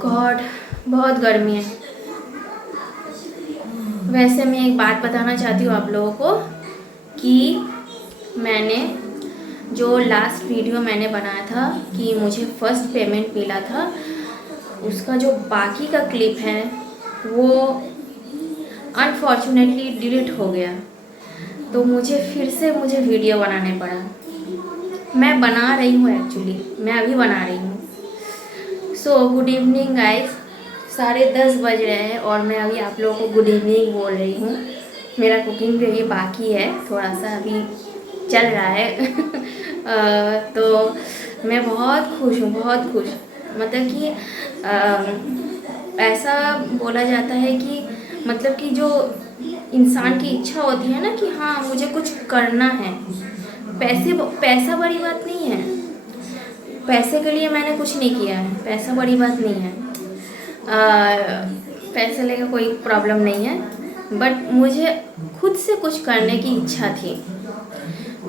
God, बहुत गर्मी है। वैसे मैं एक बात बताना चाहती हूँ आप लोगों को कि मैंने जो लास्ट वीडियो मैंने बनाया था कि मुझे फर्स्ट पेमेंट मिला था, उसका जो बाकी का क्लिप है वो अनफॉर्चुनेटली डिलीट हो गया। तो मुझे फिर से वीडियो बनाने पड़ा। मैं बना रही हूँ, एक्चुअली मैं अभी बना रही हूँ। सो गुड इवनिंग गाइस, 10:30 बज रहे हैं और मैं अभी आप लोगों को गुड इवनिंग बोल रही हूँ। मेरा कुकिंग भी अभी बाकी है, थोड़ा सा अभी चल रहा है। तो मैं बहुत खुश हूँ, बहुत खुश। मतलब कि ऐसा बोला जाता है कि मतलब कि जो इंसान की इच्छा होती है ना कि हाँ मुझे कुछ करना है, पैसा बड़ी बात नहीं है। पैसे के लिए मैंने कुछ नहीं किया है, पैसा बड़ी बात नहीं है। पैसे लेकर कोई प्रॉब्लम नहीं है, बट मुझे खुद से कुछ करने की इच्छा थी।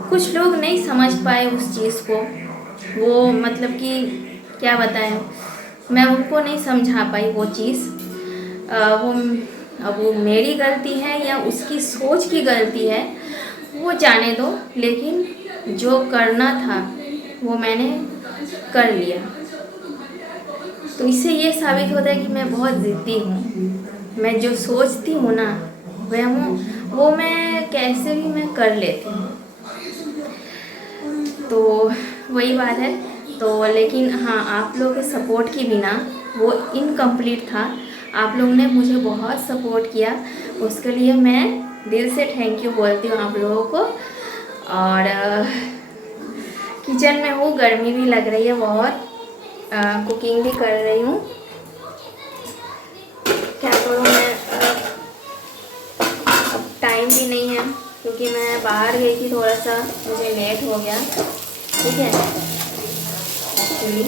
कुछ लोग नहीं समझ पाए उस चीज़ को, वो मतलब कि क्या बताएं, मैं उनको नहीं समझा पाई वो चीज़। वो अब वो मेरी गलती है या उसकी सोच की गलती है वो जाने दो, लेकिन जो करना था वो मैंने कर लिया। तो इससे ये साबित होता है कि मैं बहुत ज़िद्दी हूँ। मैं जो सोचती हूँ ना वो मैं कैसे भी मैं कर लेती हूँ। तो वही बात है। तो लेकिन हाँ, आप लोगों के सपोर्ट के बिना वो इनकम्प्लीट था। आप लोगों ने मुझे बहुत सपोर्ट किया, उसके लिए मैं दिल से थैंक यू बोलती हूँ आप लोगों को। और किचन में हूँ, गर्मी भी लग रही है बहुत, कुकिंग भी कर रही हूँ। क्या करूँ मैं, अब टाइम भी नहीं है क्योंकि मैं बाहर गई थी, थोड़ा सा मुझे लेट हो गया, ठीक है एक्चुअली।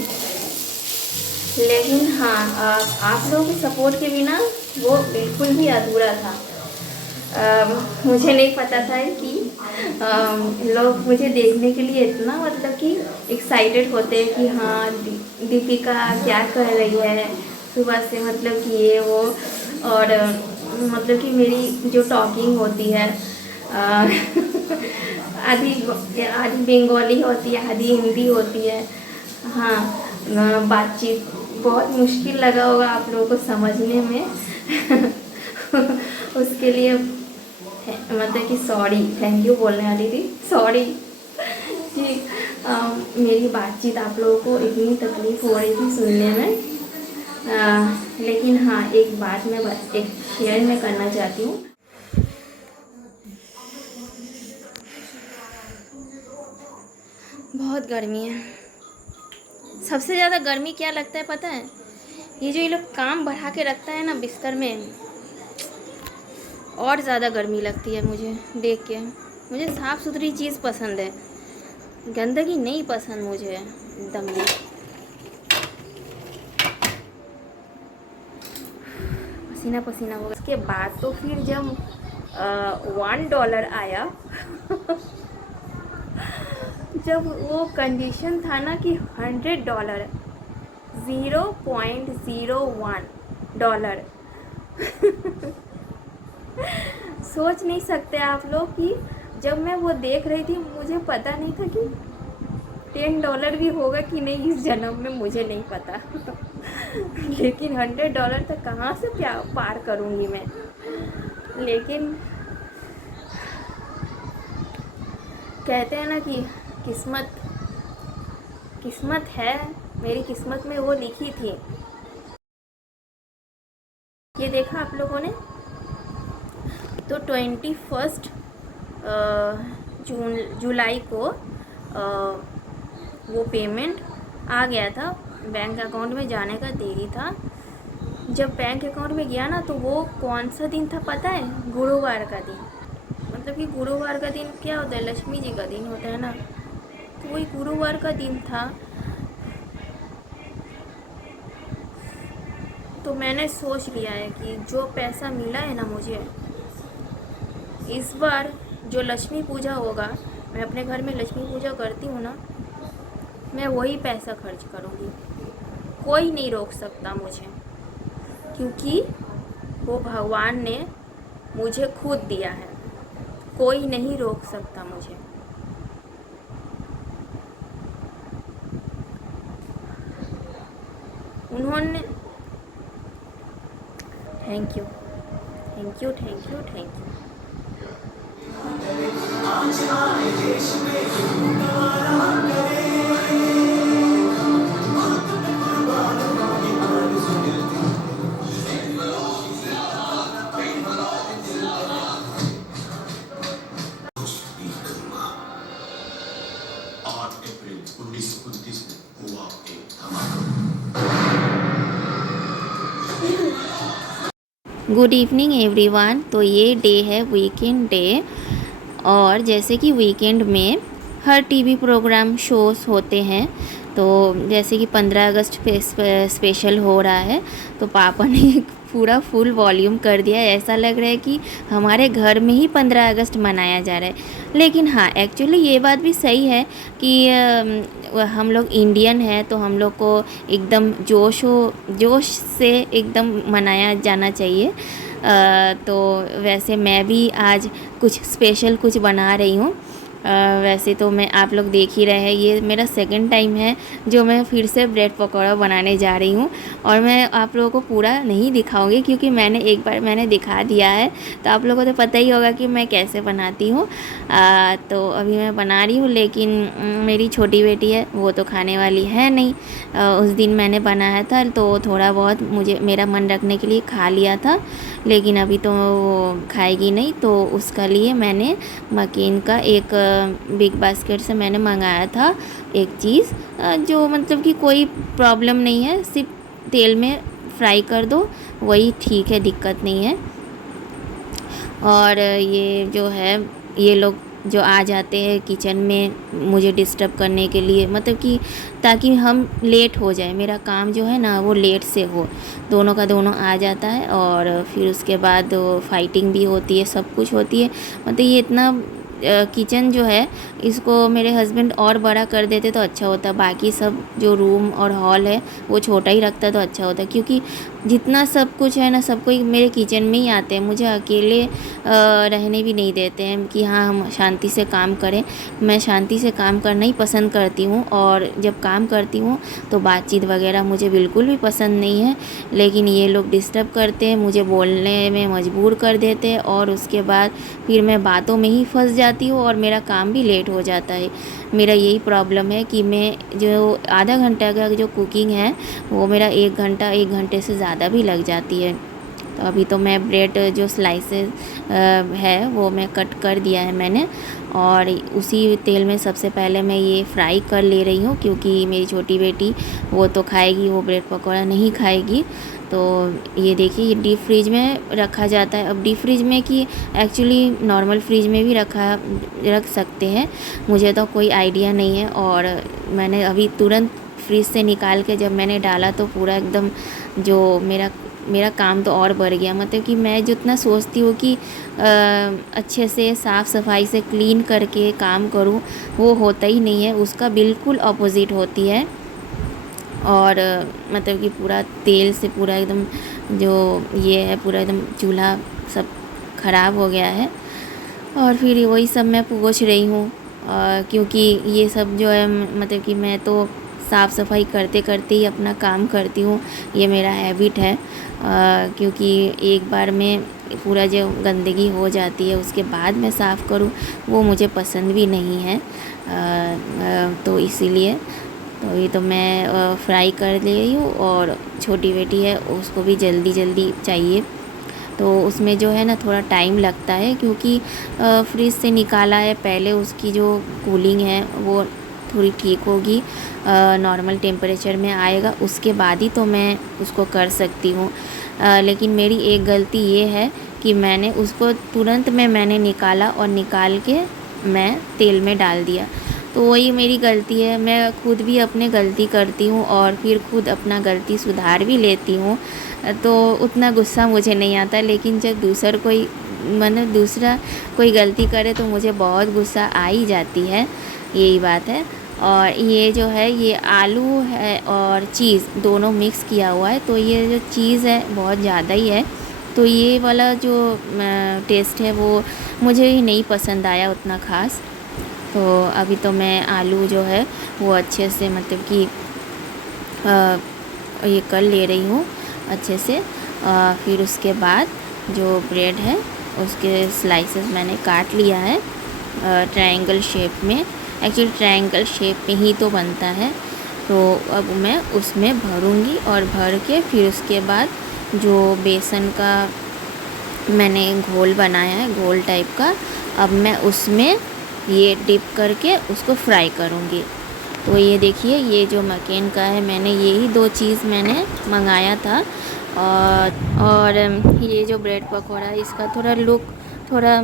लेकिन हाँ, आप लोगों के सपोर्ट के बिना वो बिल्कुल भी अधूरा था। मुझे नहीं पता था कि लोग मुझे देखने के लिए इतना मतलब कि एक्साइटेड होते हैं कि हाँ दीपिका क्या कर रही है सुबह से, मतलब कि ये वो। और मतलब कि मेरी जो टॉकिंग होती है आधी आधी बंगाली होती है, आधी हिंदी होती है। हाँ, बातचीत बहुत मुश्किल लगा होगा आप लोगों को समझने में। उसके लिए मतलब कि सॉरी, थैंक यू बोलने वाली थी, सॉरी कि मेरी बातचीत आप लोगों को इतनी तकलीफ़ हो रही थी सुनने में। लेकिन हाँ, एक बात मैं एक शेयर में करना चाहती हूँ। बहुत गर्मी है। सबसे ज़्यादा गर्मी क्या लगता है पता है? ये जो ये लोग काम बढ़ा के रखता है ना बिस्तर में, और ज़्यादा गर्मी लगती है मुझे देख के। मुझे साफ़ सुथरी चीज़ पसंद है, गंदगी नहीं पसंद मुझे एकदम भी। पसीना पसीना हो गया। उसके बाद तो फिर जब $1 आया जब वो कंडीशन था ना कि $100, $0.01 सोच नहीं सकते आप लोग कि जब मैं वो देख रही थी मुझे पता नहीं था कि $10 भी होगा कि नहीं इस जन्म में, मुझे नहीं पता। लेकिन $100 तक कहाँ से पार करूँगी मैं। लेकिन कहते हैं ना कि किस्मत किस्मत है, मेरी किस्मत में वो लिखी थी। ये देखा आप लोगों ने, तो 21 जुलाई को वो पेमेंट आ गया था। बैंक अकाउंट में जाने का देरी था। जब बैंक अकाउंट में गया ना तो वो कौन सा दिन था पता है? गुरुवार का दिन। मतलब कि गुरुवार का दिन क्या होता है? लक्ष्मी जी का दिन होता है ना, तो वही गुरुवार का दिन था। तो मैंने सोच लिया है कि जो पैसा मिला है ना मुझे, इस बार जो लक्ष्मी पूजा होगा, मैं अपने घर में लक्ष्मी पूजा करती हूँ ना, मैं वही पैसा खर्च करूँगी। कोई नहीं रोक सकता मुझे, क्योंकि वो भगवान ने मुझे खुद दिया है। कोई नहीं रोक सकता मुझे। उन्होंने thank you thank you thank you thank you. अप्रैल 1929 में हुआ एक धमाका। Good evening everyone. तो ये डे है वीकेंड डे, और जैसे कि वीकेंड में हर टीवी प्रोग्राम शोज़ होते हैं, तो जैसे कि 15 अगस्त स्पेशल हो रहा है, तो पापा ने पूरा फुल वॉल्यूम कर दिया। ऐसा लग रहा है कि हमारे घर में ही 15 अगस्त मनाया जा रहा है। लेकिन हाँ, एक्चुअली ये बात भी सही है कि हम लोग इंडियन हैं, तो हम लोग को एकदम जोश से एकदम मनाया जाना चाहिए। तो वैसे मैं भी आज कुछ स्पेशल कुछ बना रही हूँ। वैसे तो मैं, आप लोग देख ही रहे हैं, ये मेरा सेकंड टाइम है जो मैं फिर से ब्रेड पकौड़ा बनाने जा रही हूँ। और मैं आप लोगों को पूरा नहीं दिखाऊंगी, क्योंकि मैंने एक बार मैंने दिखा दिया है, तो आप लोगों को तो पता ही होगा कि मैं कैसे बनाती हूँ। तो अभी मैं बना रही हूँ, लेकिन मेरी छोटी बेटी है, वो तो खाने वाली है नहीं। उस दिन मैंने बनाया था तो थोड़ा बहुत मुझे मेरा मन रखने के लिए खा लिया था, लेकिन अभी तो वो खाएगी नहीं। तो उसका लिए मैंने मकीन का एक बिग बास्केट से मैंने मंगाया था एक चीज़, जो मतलब कि कोई प्रॉब्लम नहीं है, सिर्फ तेल में फ्राई कर दो, वही ठीक है, दिक्कत नहीं है। और ये जो है, ये लोग जो आ जाते हैं किचन में मुझे डिस्टर्ब करने के लिए, मतलब कि ताकि हम लेट हो जाए, मेरा काम जो है ना वो लेट से हो, दोनों का दोनों आ जाता है। और फिर उसके बाद फाइटिंग भी होती है, सब कुछ होती है। मतलब ये इतना किचन जो है, इसको मेरे हस्बैंड और बड़ा कर देते तो अच्छा होता। बाकी सब जो रूम और हॉल है वो छोटा ही रखता तो अच्छा होता, क्योंकि जितना सब कुछ है ना, सब कोई मेरे किचन में ही आते हैं, मुझे अकेले रहने भी नहीं देते हैं कि हाँ हम शांति से काम करें। मैं शांति से काम करना ही पसंद करती हूँ, और जब काम करती हूँ तो बातचीत वगैरह मुझे बिल्कुल भी पसंद नहीं है। लेकिन ये लोग डिस्टर्ब करते हैं, मुझे बोलने में मजबूर कर देते हैं, और उसके बाद फिर मैं बातों में ही फंस जाती हूँ और मेरा काम भी लेट हो जाता है। मेरा यही प्रॉब्लम है कि मैं जो आधा घंटा का जो कुकिंग है, वो मेरा 1 घंटे से ज़्यादा भी लग जाती है। तो अभी तो मैं ब्रेड जो स्लाइसेस है वो मैं कट कर दिया है मैंने, और उसी तेल में सबसे पहले मैं ये फ्राई कर ले रही हूँ, क्योंकि मेरी छोटी बेटी वो तो खाएगी, वो ब्रेड पकौड़ा नहीं खाएगी। तो ये देखिए, ये डीप फ्रीज में रखा जाता है। अब डीप फ्रीज में कि एक्चुअली नॉर्मल फ्रीज में भी रख सकते हैं, मुझे तो कोई आइडिया नहीं है। और मैंने अभी तुरंत फ्रीज से निकाल के जब मैंने डाला तो पूरा एकदम जो मेरा काम तो और बढ़ गया। मतलब कि मैं जितना सोचती हूँ कि अच्छे से साफ़ सफाई से क्लीन करके काम करूँ, वो होता ही नहीं है, उसका बिल्कुल अपोज़िट होती है। और मतलब कि पूरा तेल से पूरा एकदम जो ये है, पूरा एकदम चूल्हा सब ख़राब हो गया है। और फिर वही सब मैं पोंछ रही हूँ, क्योंकि ये सब जो है, मतलब कि मैं तो साफ़ सफाई करते करते ही अपना काम करती हूँ, ये मेरा हैबिट है। क्योंकि एक बार में पूरा जो गंदगी हो जाती है उसके बाद मैं साफ़ करूँ, वो मुझे पसंद भी नहीं है। तो इसीलिए तो ये तो मैं फ्राई कर ले रही हूँ, और छोटी बेटी है उसको भी जल्दी जल्दी चाहिए, तो उसमें जो है ना थोड़ा टाइम लगता है, क्योंकि फ्रिज से निकाला है, पहले उसकी जो कूलिंग है वो थोड़ी ठीक होगी, नॉर्मल टेम्परेचर में आएगा, उसके बाद ही तो मैं उसको कर सकती हूँ। लेकिन मेरी एक गलती ये है कि मैंने उसको तुरंत में मैंने निकाला, और निकाल के मैं तेल में डाल दिया, तो वही मेरी गलती है। मैं खुद भी अपने गलती करती हूँ, और फिर खुद अपना गलती सुधार भी लेती हूँ, तो उतना गुस्सा मुझे नहीं आता। लेकिन जब दूसरा कोई गलती करे तो मुझे बहुत गुस्सा आ ही जाती है, यही बात है। और ये जो है ये आलू है और चीज़ दोनों मिक्स किया हुआ है, तो ये जो चीज़ है बहुत ज़्यादा ही है, तो ये वाला जो टेस्ट है वो मुझे ही नहीं पसंद आया उतना ख़ास। तो अभी तो मैं आलू जो है वो अच्छे से मतलब कि ये कर ले रही हूँ अच्छे से। फिर उसके बाद जो ब्रेड है उसके स्लाइसेस मैंने काट लिया है ट्रायंगल शेप में। एक्चुअली ट्रायंगल शेप में ही तो बनता है, तो अब मैं उसमें भरूंगी और भर के फिर उसके बाद जो बेसन का मैंने घोल बनाया है घोल टाइप का, अब मैं उसमें ये डिप करके उसको फ्राई करूँगी। तो ये देखिए ये जो मकेन का है, मैंने यही दो चीज़ मैंने मंगाया था। और ये जो ब्रेड पकौड़ा है इसका थोड़ा लुक थोड़ा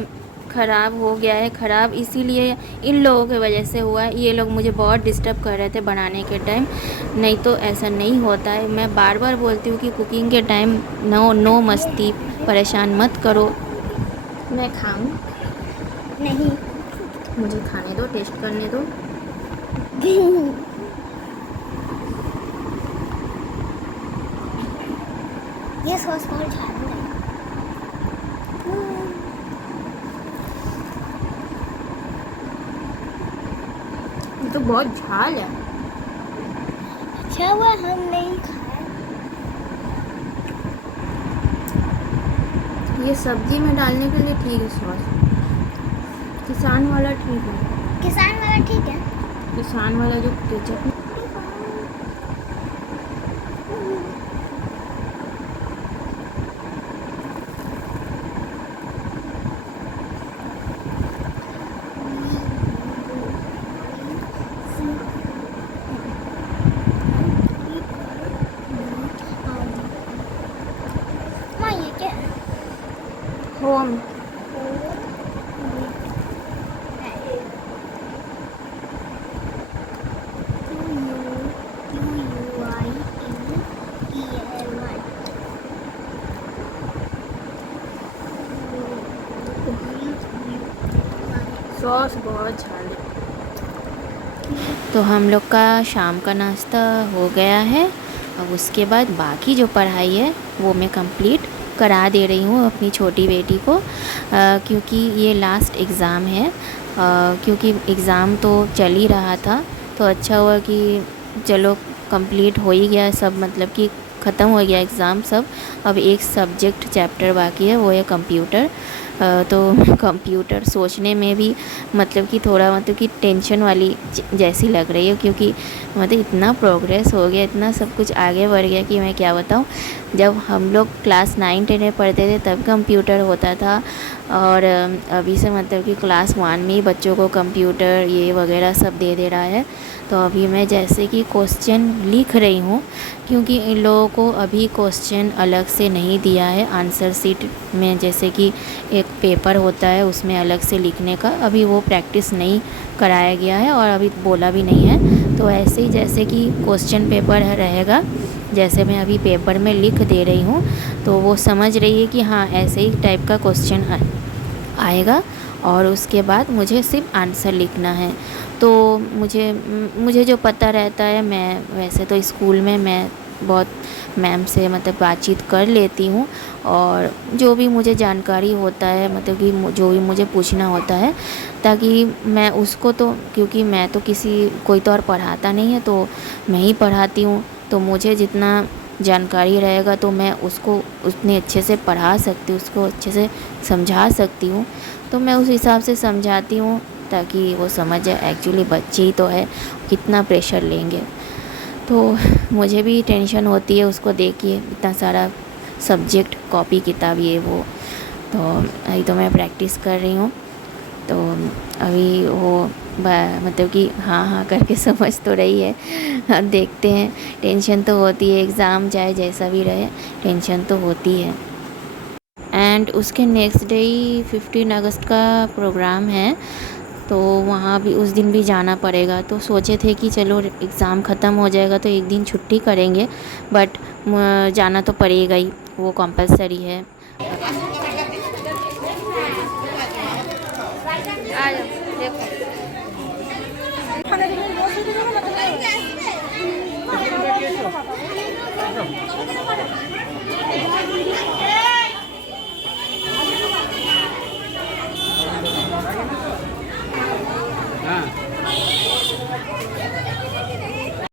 ख़राब हो गया है। ख़राब इसीलिए इन लोगों की वजह से हुआ है, ये लोग मुझे बहुत डिस्टर्ब कर रहे थे बनाने के टाइम, नहीं तो ऐसा नहीं होता है। मैं बार बार बोलती हूँ कि कुकिंग के टाइम नो मस्ती, परेशान मत करो। मैं खाऊं? नहीं। मुझे खाने दो, टेस्ट करने दो। ये सॉस बहुत झाड़ू है। ये तो बहुत झाल है। अच्छा हुआ हम नहीं खाए। ये सब्जी में डालने के लिए ठीक है सॉस, किसान वाला ठीक है। किसान वाला ठीक है। किसान वाला जो केचप माँ ये क्या है? होम सॉस बहुत झाल है। तो हम लोग का शाम का नाश्ता हो गया है। अब उसके बाद बाकी जो पढ़ाई है वो मैं कंप्लीट करा दे रही हूँ अपनी छोटी बेटी को, क्योंकि ये लास्ट एग्ज़ाम है। क्योंकि एग्ज़ाम तो चल ही रहा था, तो अच्छा हुआ कि चलो कंप्लीट हो ही गया सब, मतलब कि ख़त्म हो गया एग्ज़ाम सब। अब एक सब्जेक्ट चैप्टर बाकी है, वो है कंप्यूटर। तो कंप्यूटर सोचने में भी मतलब कि थोड़ा मतलब कि टेंशन वाली जैसी लग रही है, क्योंकि मतलब इतना प्रोग्रेस हो गया, इतना सब कुछ आगे बढ़ गया कि मैं क्या बताऊँ। जब हम लोग क्लास 9-10 में पढ़ते थे तब कंप्यूटर होता था, और अभी से मतलब कि क्लास 1 में ही बच्चों को कंप्यूटर ये वगैरह सब दे दे रहा है। तो अभी मैं जैसे कि क्वेश्चन लिख रही हूँ, क्योंकि इन लोगों को अभी क्वेश्चन अलग से नहीं दिया है आंसर शीट में, जैसे कि एक पेपर होता है उसमें अलग से लिखने का, अभी वो प्रैक्टिस नहीं कराया गया है और अभी बोला भी नहीं है। तो ऐसे ही जैसे कि क्वेश्चन पेपर रहेगा, जैसे मैं अभी पेपर में लिख दे रही हूँ, तो वो समझ रही है कि हाँ ऐसे ही टाइप का क्वेश्चन आएगा, और उसके बाद मुझे सिर्फ आंसर लिखना है। तो मुझे जो पता रहता है, मैं वैसे तो स्कूल में मैं बहुत मैम से मतलब बातचीत कर लेती हूँ, और जो भी मुझे जानकारी होता है मतलब कि जो भी मुझे पूछना होता है, ताकि मैं उसको तो, क्योंकि मैं तो किसी कोई तो और पढ़ाता नहीं है, तो मैं ही पढ़ाती हूँ, तो मुझे जितना जानकारी रहेगा तो मैं उसको उतने अच्छे से पढ़ा सकती हूँ, उसको अच्छे से समझा सकती हूँ। तो मैं उस हिसाब से समझाती हूँ ताकि वो समझ जाए। एक्चुअली बच्चे ही तो है, कितना प्रेशर लेंगे। तो मुझे भी टेंशन होती है उसको देखिए, इतना सारा सब्जेक्ट कॉपी किताब ये वो। तो अभी तो मैं प्रैक्टिस कर रही हूँ, तो अभी वो मतलब कि हाँ हाँ करके समझ तो रही है। अब देखते हैं, टेंशन तो होती है, एग्ज़ाम चाहे जैसा भी रहे टेंशन तो होती है। एंड उसके नेक्स्ट डे 15 अगस्त का प्रोग्राम है, तो वहाँ भी उस दिन भी जाना पड़ेगा। तो सोचे थे कि चलो एग्ज़ाम ख़त्म हो जाएगा तो एक दिन छुट्टी करेंगे, बट जाना तो पड़ेगा ही, वो कंपलसरी है। आ जाओ, देखो करो